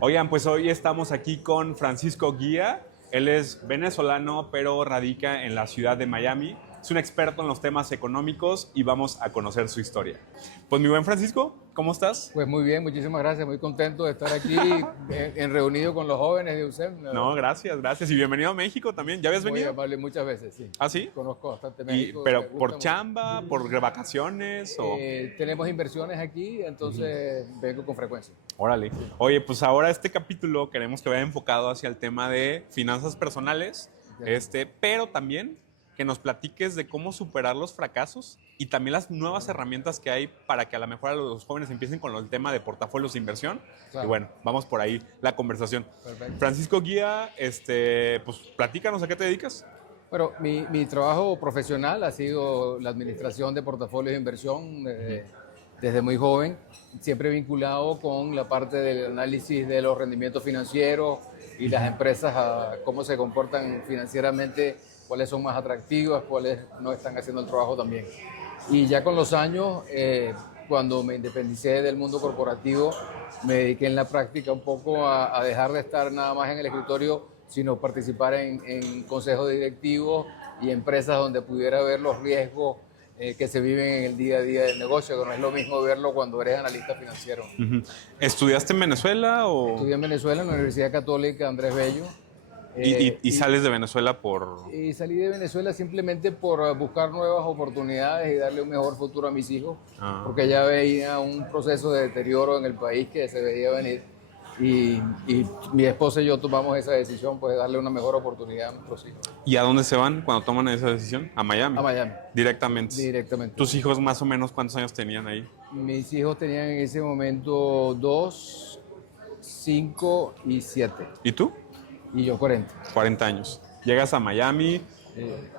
Oigan, pues hoy estamos aquí con Francisco Guía. Él es venezolano, pero radica en la ciudad de Miami. Es un experto en los temas económicos y vamos a conocer su historia. Pues mi buen Francisco, ¿cómo estás? Pues muy bien, muchísimas gracias. Muy contento de estar aquí reunido con los jóvenes de USEM. No, gracias, gracias. Y bienvenido a México también. ¿Ya habías Muy venido? amable, muchas veces, sí. ¿Ah, sí? Conozco bastante México, me Pero gusta por mucho. chamba, por vacaciones o... Tenemos inversiones aquí, entonces vengo con frecuencia. Órale. Oye, pues ahora este capítulo queremos que vaya enfocado hacia el tema de finanzas personales, pero también que nos platiques de cómo superar los fracasos y también las nuevas herramientas que hay para que a lo mejor a los jóvenes empiecen con el tema de portafolios de inversión. Claro. Y bueno, vamos por ahí la conversación. Perfecto. Francisco Guía, pues platícanos a qué te dedicas. Bueno, mi trabajo profesional ha sido la administración de portafolios de inversión desde muy joven, siempre vinculado con la parte del análisis de los rendimientos financieros y las empresas, a cómo se comportan financieramente, cuáles son más atractivas, cuáles no están haciendo el trabajo también. Y ya con los años, cuando me independicé del mundo corporativo, me dediqué en la práctica un poco a dejar de estar nada más en el escritorio, sino participar en consejos directivos y empresas donde pudiera ver los riesgos que se viven en el día a día del negocio, que no es lo mismo verlo cuando eres analista financiero. Uh-huh. ¿Estudiaste en Venezuela o...? Estudié en Venezuela, en la Universidad Católica Andrés Bello. ¿Y sales de Venezuela por...? Y salí de Venezuela simplemente por buscar nuevas oportunidades y darle un mejor futuro a mis hijos, porque ya veía un proceso de deterioro en el país que se veía venir. Y mi esposa y yo tomamos esa decisión, pues de darle una mejor oportunidad a nuestros hijos. ¿Y a dónde se van cuando toman esa decisión? ¿A Miami? A Miami. Directamente. Directamente. ¿Tus hijos más o menos cuántos años tenían ahí? Mis hijos tenían en ese momento 2, 5 y 7. ¿Y tú? Y yo 40. 40 años. Llegas a Miami,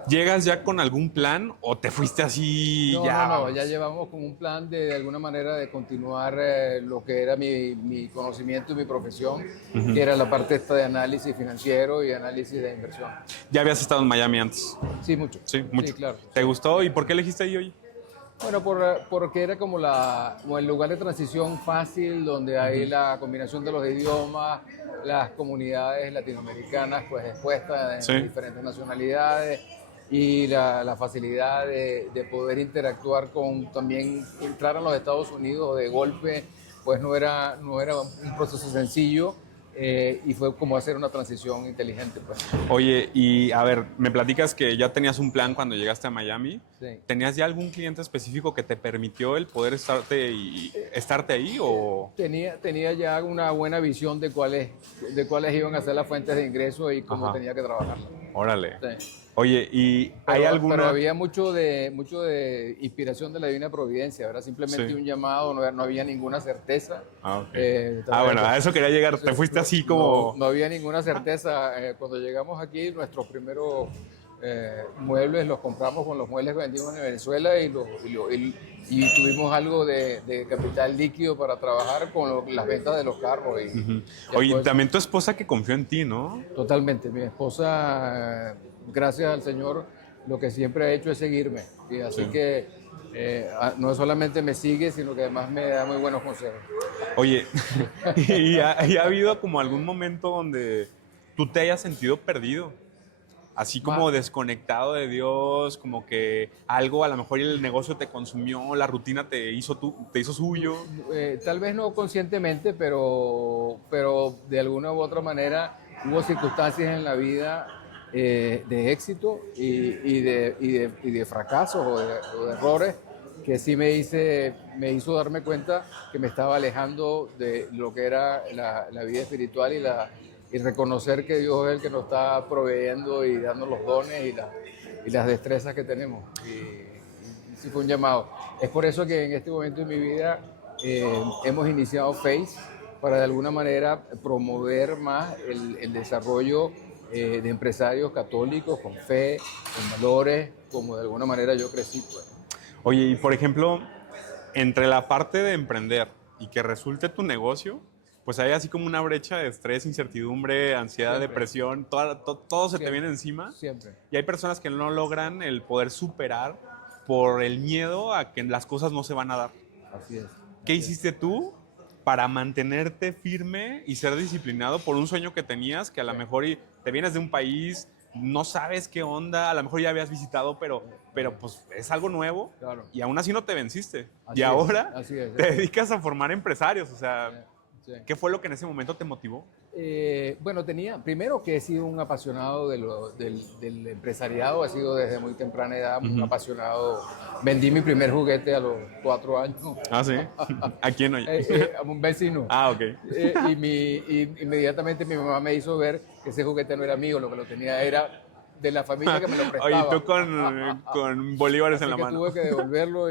¿llegas ya con algún plan o te fuiste así No, ya? no, ya llevamos con un plan de alguna manera de continuar lo que era mi conocimiento y mi profesión, que era la parte esta de análisis financiero y análisis de inversión. ¿Ya habías estado en Miami antes? Sí, mucho. Sí, mucho. Sí, claro. ¿Te gustó? ¿Y por qué elegiste ahí hoy? Bueno, porque era como el lugar de transición fácil, donde hay la combinación de los idiomas, las comunidades latinoamericanas pues expuestas en diferentes nacionalidades y la facilidad de poder interactuar con también entrar a los Estados Unidos de golpe, pues no era un proceso sencillo. Y fue como hacer una transición inteligente, pues. Oye, y a ver, me platicas que ya tenías un plan cuando llegaste a Miami. Sí. ¿Tenías ya algún cliente específico que te permitió el poder estarte ahí o...? Tenía ya una buena visión de cuáles iban a ser las fuentes de ingreso y cómo tenía que trabajarlas. Órale. Sí. Oye, ¿y hay alguna...? Pero había mucho de inspiración de la Divina Providencia, ¿verdad? Simplemente un llamado, no había ninguna certeza. Okay. Bueno, a eso quería llegar. Te fuiste así como... No había ninguna certeza. Cuando llegamos aquí, nuestros primeros muebles los compramos con los muebles que vendimos en Venezuela y tuvimos algo de capital líquido para trabajar con las ventas de los carros. Oye, también tu esposa que confió en ti, ¿no? Totalmente. Mi esposa, gracias al Señor, lo que siempre ha hecho es seguirme. Y así que no solamente me sigue, sino que además me da muy buenos consejos. Oye, ¿y ha habido como algún momento donde tú te hayas sentido perdido? Así como desconectado de Dios, como que algo, a lo mejor el negocio te consumió, la rutina te hizo suyo. Tal vez no conscientemente, pero de alguna u otra manera hubo circunstancias en la vida de éxito y de fracasos o de errores que sí me hizo darme cuenta que me estaba alejando de lo que era la vida espiritual y reconocer que Dios es el que nos está proveyendo y dando los dones y las destrezas que tenemos. Y sí fue un llamado. Es por eso que en este momento de mi vida hemos iniciado FACE para de alguna manera promover más el desarrollo de empresarios católicos con fe, con valores, como de alguna manera yo crecí, pues. Oye, y por ejemplo, entre la parte de emprender y que resulte tu negocio, pues hay así como una brecha de estrés, incertidumbre, ansiedad, Siempre. depresión, todo se te viene encima. Siempre. Y hay personas que no logran el poder superar por el miedo a que las cosas no se van a dar. Así es. ¿Qué hiciste tú para mantenerte firme y ser disciplinado por un sueño que tenías, que a lo mejor te vienes de un país, no sabes qué onda, a lo mejor ya habías visitado, pero pues es algo nuevo, Claro. y aún así no te venciste. Así Y es, ahora así es. te dedicas a formar empresarios, o sea, Sí. ¿qué fue lo que en ese momento te motivó? Bueno, primero que he sido un apasionado del empresariado, he sido desde muy temprana edad un apasionado. Vendí mi primer juguete a los 4 años. Ah, sí. ¿A quién oye? A un vecino. Ah, ok. Inmediatamente mi mamá me hizo ver que ese juguete no era mío, lo que lo tenía era de la familia que me lo prestaba. Oye, tú con bolívares Así en la que mano. tuve que devolverlo.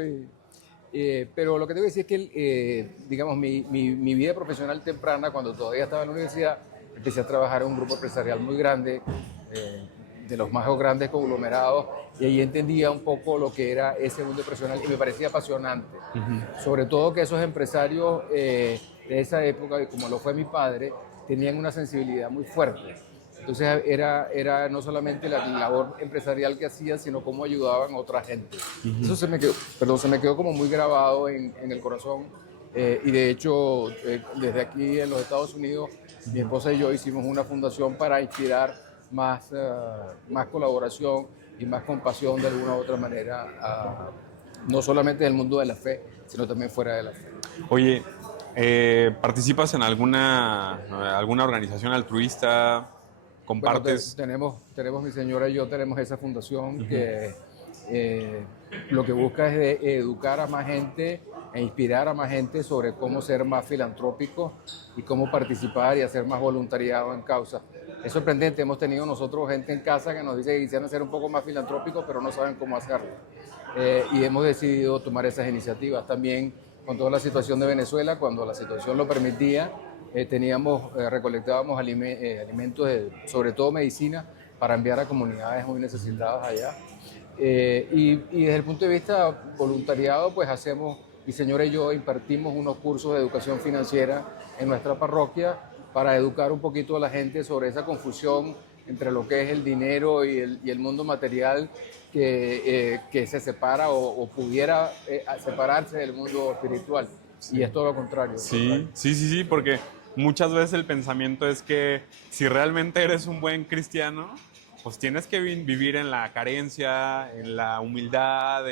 Pero lo que te voy a decir es que, digamos, mi vida profesional temprana, cuando todavía estaba en la universidad, empecé a trabajar en un grupo empresarial muy grande, de los más grandes conglomerados, y ahí entendía un poco lo que era ese mundo profesional y me parecía apasionante. Sobre todo que esos empresarios de esa época, como lo fue mi padre, tenían una sensibilidad muy fuerte. Entonces era no solamente la labor empresarial que hacían, sino cómo ayudaban a otra gente. Eso se me quedó como muy grabado en el corazón. Y de hecho, desde aquí en los Estados Unidos, mi esposa y yo hicimos una fundación para inspirar más colaboración y más compasión de alguna u otra manera, no solamente en el mundo de la fe, sino también fuera de la fe. Oye, ¿participas en alguna organización altruista? ¿Compartes? Bueno, tenemos mi señora y yo tenemos esa fundación que lo que busca es educar a más gente e inspirar a más gente sobre cómo ser más filantrópico y cómo participar y hacer más voluntariado en causas. Es sorprendente, hemos tenido nosotros gente en casa que nos dice que quisieran ser un poco más filantrópicos, pero no saben cómo hacerlo. Y hemos decidido tomar esas iniciativas. También con toda la situación de Venezuela, cuando la situación lo permitía, recolectábamos alimentos, sobre todo medicina, para enviar a comunidades muy necesitadas allá. Y desde el punto de vista voluntariado, pues mi señora y yo impartimos unos cursos de educación financiera en nuestra parroquia para educar un poquito a la gente sobre esa confusión entre lo que es el dinero y el mundo material que se separa o pudiera separarse del mundo espiritual. Sí. Y es todo lo contrario. Sí, porque muchas veces el pensamiento es que si realmente eres un buen cristiano, pues tienes que vivir en la carencia, en la humildad,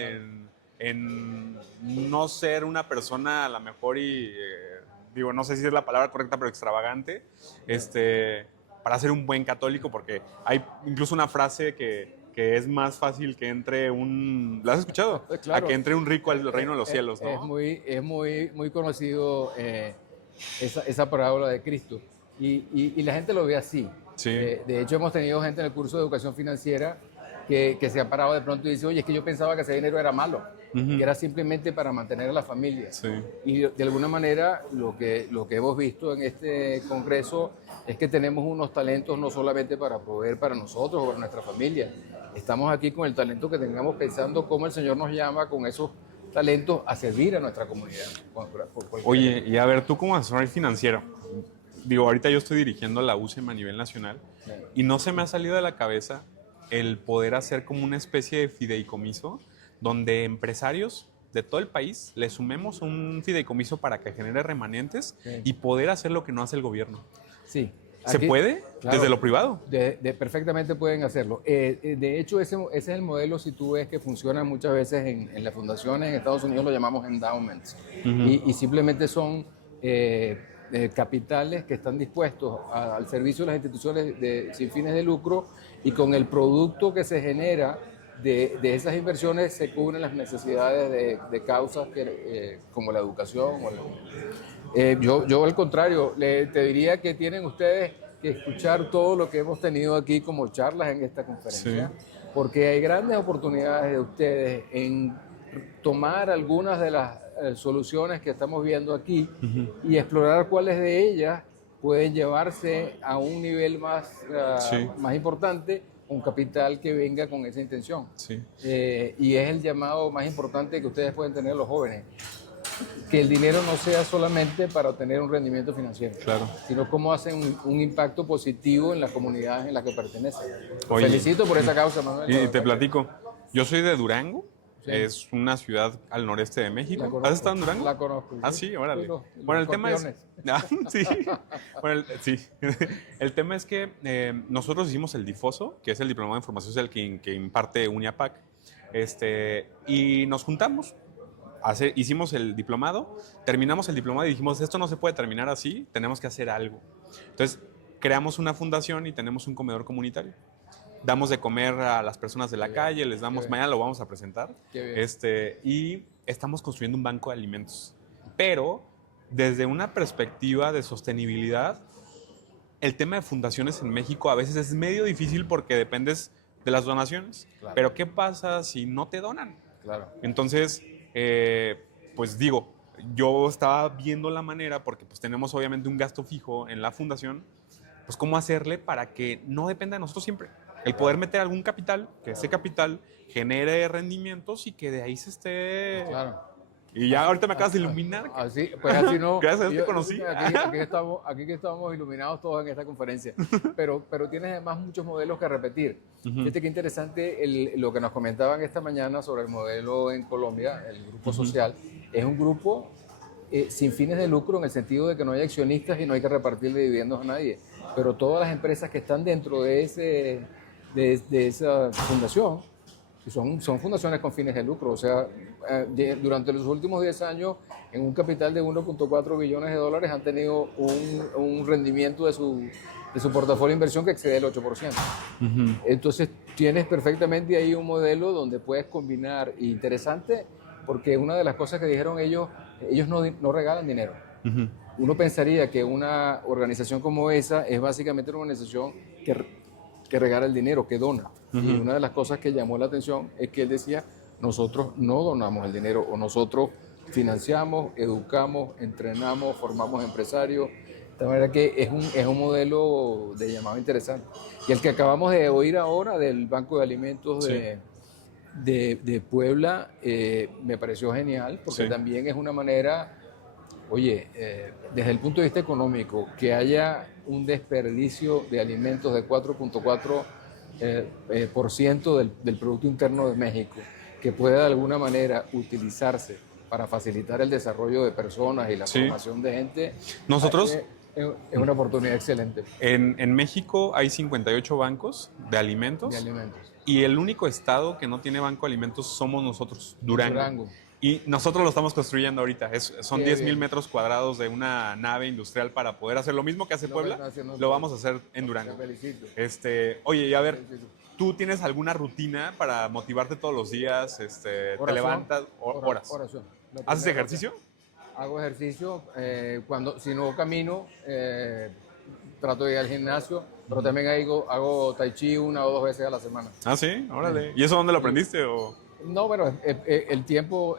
en no ser una persona a lo mejor digo, no sé si es la palabra correcta, pero extravagante, para ser un buen católico, porque hay incluso una frase que es más fácil que entre ¿la has escuchado? Claro. A que entre un rico al reino de los cielos, ¿no? Es muy conocido esa parábola de Cristo y la gente lo ve así. Sí. De hecho, hemos tenido gente en el curso de educación financiera que se ha parado de pronto y dice, oye, es que yo pensaba que ese dinero era malo, que era simplemente para mantener a la familia. Sí. Y de alguna manera lo que hemos visto en este congreso es que tenemos unos talentos no solamente para proveer para nosotros o para nuestra familia. Estamos aquí con el talento que tengamos pensando cómo el Señor nos llama con esos talentos a servir a nuestra comunidad. Oye, y a ver, tú como asesor financiero, digo, ahorita yo estoy dirigiendo la UCEM a nivel nacional y no se me ha salido de la cabeza el poder hacer como una especie de fideicomiso donde empresarios de todo el país le sumemos un fideicomiso para que genere remanentes y poder hacer lo que no hace el gobierno. Sí. ¿Se puede? Claro, desde lo privado. Perfectamente pueden hacerlo. De hecho, ese es el modelo, si tú ves, que funciona muchas veces en las fundaciones. En Estados Unidos lo llamamos endowments. Y simplemente son capitales que están dispuestos al servicio de las instituciones sin fines de lucro, y con el producto que se genera de esas inversiones se cubren las necesidades de causas como la educación. Yo al contrario, te diría que tienen ustedes que escuchar todo lo que hemos tenido aquí como charlas en esta conferencia, porque hay grandes oportunidades de ustedes en tomar algunas de las soluciones que estamos viendo aquí y explorar cuáles de ellas pueden llevarse a un nivel más importante, un capital que venga con esa intención. Y es el llamado más importante que ustedes pueden tener los jóvenes. Que el dinero no sea solamente para obtener un rendimiento financiero, sino cómo hacen un impacto positivo en las comunidades en las que pertenecen. Felicito por esa causa, Manuel. Y te platico, yo soy de Durango, Sí. Es una ciudad al noreste de La México. conozco, ¿Has estado en Durango? La conozco. Ah, sí, órale. Los Bueno, el tema es... escorpiones. Ah, sí. Bueno, sí. El tema es que nosotros hicimos el Difoso, que es el Diplomado de Información Social que imparte Uniapac, y nos juntamos. Hicimos el diplomado, terminamos el diplomado y dijimos, esto no se puede terminar así, tenemos que hacer algo. Entonces, creamos una fundación y tenemos un comedor comunitario. Damos de comer a las personas de la calle, les damos, mañana lo vamos a presentar, y estamos construyendo un banco de alimentos. Pero desde una perspectiva de sostenibilidad, el tema de fundaciones en México a veces es medio difícil porque dependes de las donaciones. Claro. Pero ¿qué pasa si no te donan? Claro. Entonces, pues digo, yo estaba viendo la manera, porque pues tenemos obviamente un gasto fijo en la fundación, pues cómo hacerle para que no dependa de nosotros siempre. El poder meter algún capital, que ese capital genere rendimientos y que de ahí se esté... Claro. Y ya ahorita me acabas de iluminar. Así, pues así no. Gracias a Dios te conocí. Aquí que estamos iluminados todos en esta conferencia. Pero tienes además muchos modelos que repetir. Fíjate qué interesante lo que nos comentaban esta mañana sobre el modelo en Colombia, el grupo social. Es un grupo sin fines de lucro en el sentido de que no hay accionistas y no hay que repartirle dividendos a nadie. Pero todas las empresas que están dentro de esa fundación, son fundaciones con fines de lucro. O sea, durante los últimos 10 años, en un capital de 1.4 billones de dólares, han tenido un rendimiento de su portafolio de inversión que excede el 8%. Entonces, tienes perfectamente ahí un modelo donde puedes combinar, interesante, porque una de las cosas que dijeron ellos no regalan dinero. Uno pensaría que una organización como esa es básicamente una organización que regala el dinero, que dona. Y una de las cosas que llamó la atención es que él decía, nosotros no donamos el dinero, o nosotros financiamos, educamos, entrenamos, formamos empresarios. De manera que es un modelo de llamado interesante. Y el que acabamos de oír ahora del Banco de Alimentos de Puebla, me pareció genial, porque también es una manera, oye, desde el punto de vista económico, que haya un desperdicio de alimentos de 4.4% del Producto Interno de México, que pueda de alguna manera utilizarse para facilitar el desarrollo de personas y la formación de gente. Nosotros... es una oportunidad excelente. En México hay 58 bancos de alimentos. Y el único estado que no tiene banco de alimentos somos nosotros, Durango. Y nosotros lo estamos construyendo ahorita. Son 10,000 metros cuadrados de una nave industrial para poder hacer lo mismo que hace Puebla. Lo vamos a hacer en Durango. Oye, y a ver, ¿tú tienes alguna rutina para motivarte todos los días? ¿Te levantas? Oración. ¿Haces ejercicio? Hago ejercicio. Si no camino, trato de ir al gimnasio, pero también hago tai chi 1 o 2 veces a la semana. Ah, sí, órale. ¿Y eso dónde lo aprendiste? No, bueno, el tiempo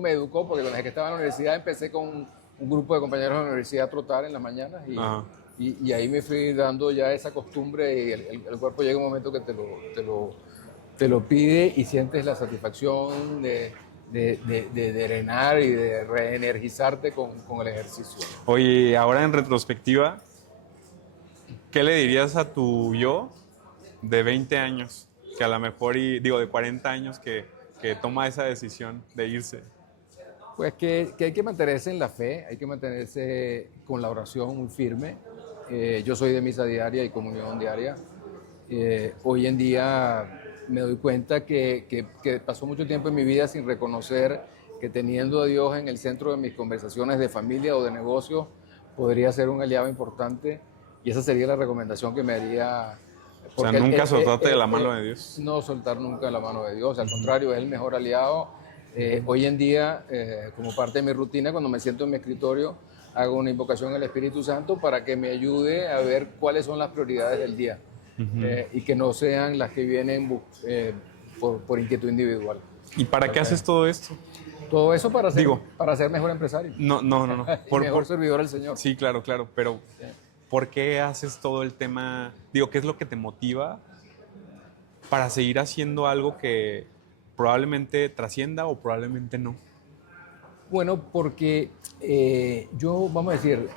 me educó, porque desde que estaba en la universidad empecé con un grupo de compañeros de la universidad a trotar en las mañanas y ahí me fui dando ya esa costumbre y el cuerpo llega un momento que te lo pide y sientes la satisfacción de drenar y de reenergizarte con el ejercicio. Oye, ahora en retrospectiva, ¿qué le dirías a tu yo de 20 años? Que a lo mejor, de 40 años, que toma esa decisión de irse. Pues que hay que mantenerse en la fe, hay que mantenerse con la oración muy firme. Yo soy de misa diaria y comunión diaria. Hoy en día me doy cuenta que pasó mucho tiempo en mi vida sin reconocer que teniendo a Dios en el centro de mis conversaciones de familia o de negocio podría ser un aliado importante, y esa sería la recomendación que me haría. O sea, nunca soltarte de la mano de Dios. No soltar nunca la mano de Dios, al contrario, es el mejor aliado. Hoy en día, como parte de mi rutina, cuando me siento en mi escritorio, hago una invocación al Espíritu Santo para que me ayude a ver cuáles son las prioridades del día y que no sean las que vienen por inquietud individual. ¿Y para qué haces todo esto? Todo eso para ser mejor empresario. No. Mejor servidor del Señor. Sí, claro, pero ¿por qué haces todo el tema? ¿Qué es lo que te motiva para seguir haciendo algo que probablemente trascienda o probablemente no? Bueno, porque yo, vamos a decir,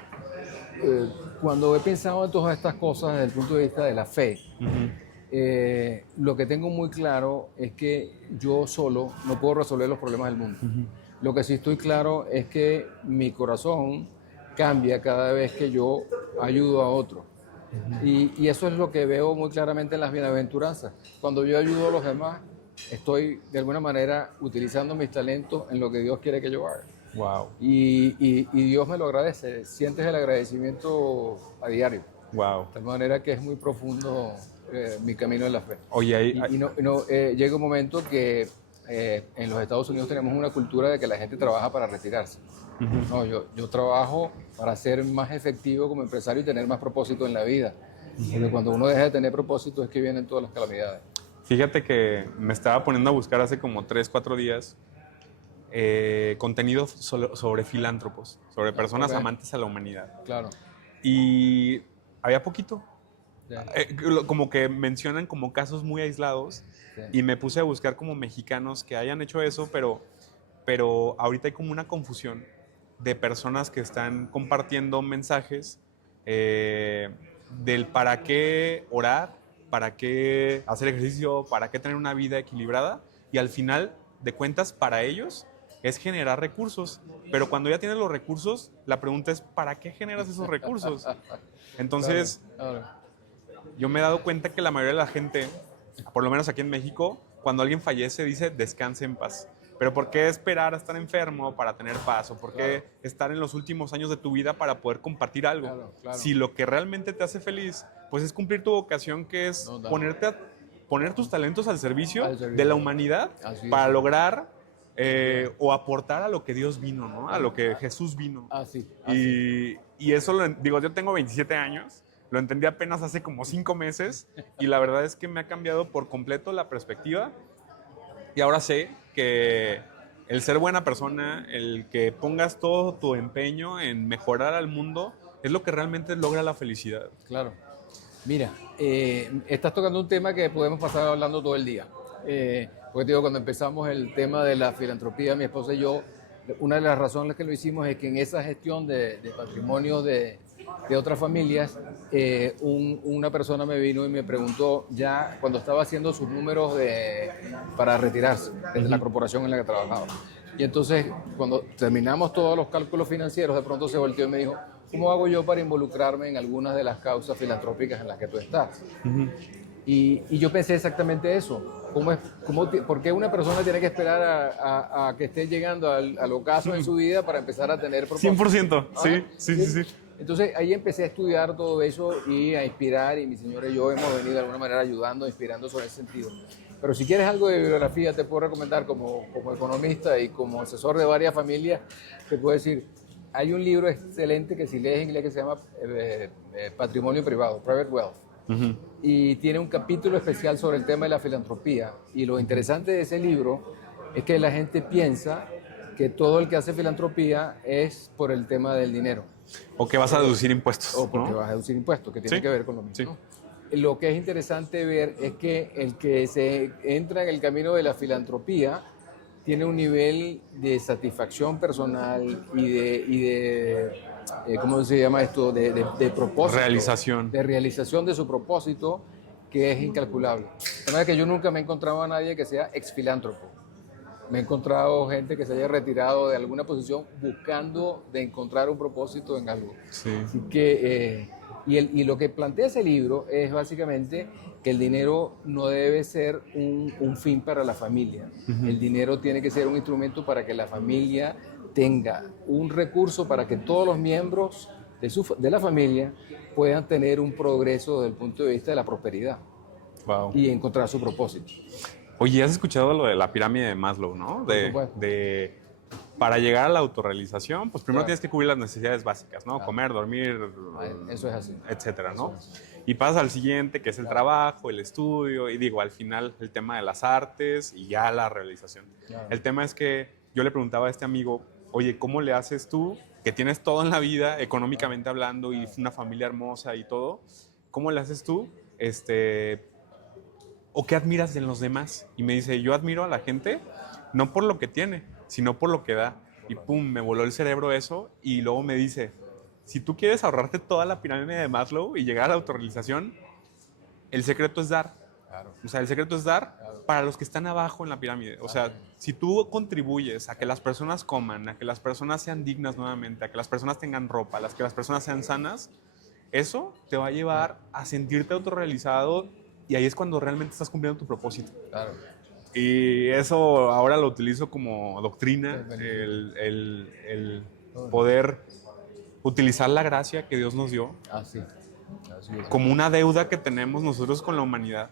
cuando he pensado en todas estas cosas desde el punto de vista de la fe, Lo que tengo muy claro es que yo solo no puedo resolver los problemas del mundo. Lo que sí estoy claro es que mi corazón cambia cada vez que yo ayudo a otro. Y eso es lo que veo muy claramente en las bienaventuranzas. Cuando yo ayudo a los demás, estoy de alguna manera utilizando mis talentos en lo que Dios quiere que yo haga. Wow. Y Dios me lo agradece. Sientes el agradecimiento a diario. Wow. De manera que es muy profundo mi camino en la fe. Oye, Llega un momento que en los Estados Unidos tenemos una cultura de que la gente trabaja para retirarse. No, yo trabajo para ser más efectivo como empresario y tener más propósito en la vida. Porque cuando uno deja de tener propósito es que vienen todas las calamidades. fíjate que me estaba poniendo a buscar hace como 3, 4 días contenido sobre filántropos, sobre personas amantes a la humanidad. Claro. Y había poquito. Sí. Como que mencionan como casos muy aislados. Sí. Y me puse a buscar como mexicanos que hayan hecho eso, pero ahorita hay como una confusión de personas que están compartiendo mensajes del para qué orar, para qué hacer ejercicio, para qué tener una vida equilibrada, y al final de cuentas para ellos es generar recursos, pero cuando ya tienes los recursos, la pregunta es ¿para qué generas esos recursos? Entonces, Claro. yo me he dado cuenta que la mayoría de la gente, por lo menos aquí en México, cuando alguien fallece dice descanse en paz. Pero ¿por qué esperar a estar enfermo para tener paz? ¿O por qué estar en los últimos años de tu vida para poder compartir algo? Claro. Si lo que realmente te hace feliz, pues es cumplir tu vocación, que es poner tus talentos al servicio de la humanidad para lograr o aportar a lo que Dios vino, ¿no? A lo que Jesús vino. Y eso, digo, yo tengo 27 años, lo entendí apenas hace como 5 meses y la verdad es que me ha cambiado por completo la perspectiva. Y ahora sé que el ser buena persona, el que pongas todo tu empeño en mejorar al mundo, es lo que realmente logra la felicidad. Claro. Mira, estás tocando un tema que podemos pasar hablando todo el día. Porque digo, cuando empezamos el tema de la filantropía, mi esposa y yo, una de las razones que lo hicimos es que en esa gestión de patrimonio de otras familias, una persona me vino y me preguntó ya cuando estaba haciendo sus números para retirarse de la corporación en la que trabajaba. Y entonces, cuando terminamos todos los cálculos financieros, de pronto se volteó y me dijo, ¿cómo hago yo para involucrarme en algunas de las causas filantrópicas en las que tú estás? Y yo pensé exactamente eso. ¿Por qué una persona tiene que esperar a que esté llegando al ocaso en su vida para empezar a tener propósito? 100%, sí. Entonces ahí empecé a estudiar todo eso y a inspirar, y mi señora y yo hemos venido de alguna manera ayudando, inspirando sobre ese sentido. Pero si quieres algo de bibliografía, te puedo recomendar como economista y como asesor de varias familias, te puedo decir, hay un libro excelente que si lees en inglés que se llama Patrimonio Privado, Private Wealth. Y tiene un capítulo especial sobre el tema de la filantropía. Y lo interesante de ese libro es que la gente piensa que todo el que hace filantropía es por el tema del dinero. O que vas a deducir impuestos. O porque vas a deducir impuestos, que tiene que ver con lo mismo. Sí. ¿No? Lo que es interesante ver es que el que se entra en el camino de la filantropía tiene un nivel de satisfacción personal y de ¿cómo se llama esto? De propósito. Realización. De realización de su propósito, que es incalculable. De manera que yo nunca me he encontrado a nadie que sea exfilántropo. Me he encontrado gente que se haya retirado de alguna posición buscando de encontrar un propósito en algo. Sí. Así que, y lo que plantea ese libro es básicamente que el dinero no debe ser un fin para la familia. El dinero tiene que ser un instrumento para que la familia tenga un recurso para que todos los miembros de la familia puedan tener un progreso desde el punto de vista de la prosperidad. Wow. Y encontrar su propósito. Oye, ¿has escuchado lo de la pirámide de Maslow, no? Para llegar a la autorrealización, pues primero tienes que cubrir las necesidades básicas, ¿no? Comer, dormir, eso es así, etcétera, ¿no? Y pasas al siguiente, que es el trabajo, el estudio, y digo, al final el tema de las artes y ya la realización. El tema es que yo le preguntaba a este amigo, oye, ¿cómo le haces tú, que tienes todo en la vida, económicamente hablando, y una familia hermosa y todo, ¿cómo le haces tú, o qué admiras en los demás? Y me dice, yo admiro a la gente no por lo que tiene, sino por lo que da. Y pum, me voló el cerebro eso. Y luego me dice, si tú quieres ahorrarte toda la pirámide de Maslow y llegar a la autorrealización, el secreto es dar. Claro. O sea, el secreto es dar Claro. para los que están abajo en la pirámide. O sea, si tú contribuyes a que las personas coman, a que las personas sean dignas nuevamente, a que las personas tengan ropa, a que las personas sean sanas, eso te va a llevar a sentirte autorrealizado y ahí es cuando realmente estás cumpliendo tu propósito. Claro. Y eso ahora lo utilizo como doctrina, Sí, el poder utilizar la gracia que Dios nos dio Así. Así es. como una deuda que tenemos nosotros con la humanidad.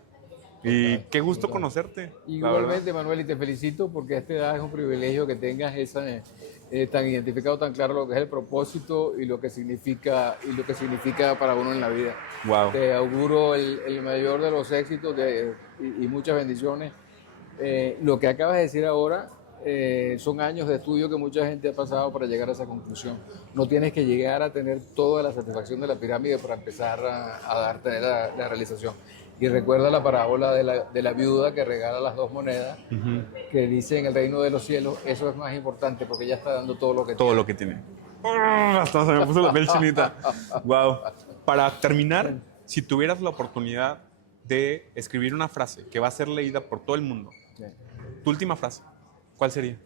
Y Total, qué gusto total. conocerte. la Igualmente, verdad. Manuel, y te felicito porque a esta edad es un privilegio que tengas tan identificado, tan claro lo que es el propósito y lo que significa para uno en la vida. Wow. Te auguro el mayor de los éxitos y muchas bendiciones. Lo que acabas de decir ahora son años de estudio que mucha gente ha pasado para llegar a esa conclusión. No tienes que llegar a tener toda la satisfacción de la pirámide para empezar a tener la realización. Y recuerda la parábola de la viuda que regala las 2 monedas, que dice en el reino de los cielos, eso es más importante porque ella está dando todo lo que Todo tiene. lo que tiene. Hasta se me puso la piel chinita. Wow. Para terminar, si tuvieras la oportunidad de escribir una frase que va a ser leída por todo el mundo, Sí. tu última frase, ¿cuál sería?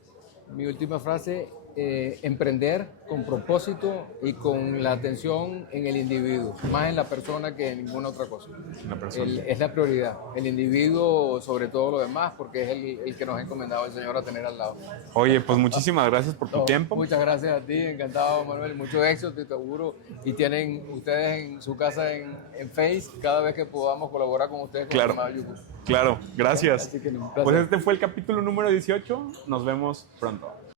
Mi última frase, emprender con propósito y con la atención en el individuo, más en la persona que en ninguna otra cosa. Una persona. Es la prioridad, el individuo sobre todo lo demás, porque es el que nos ha encomendado el Señor a tener al lado. Oye, pues muchísimas gracias por tu No, tiempo. muchas gracias a ti, encantado Manuel, mucho éxito, te seguro. Y tienen ustedes en su casa en Face, cada vez que podamos colaborar con ustedes. Con Claro. el llamado YouTube. Claro, gracias. Así que un placer. Pues este fue el capítulo número 18. Nos vemos pronto.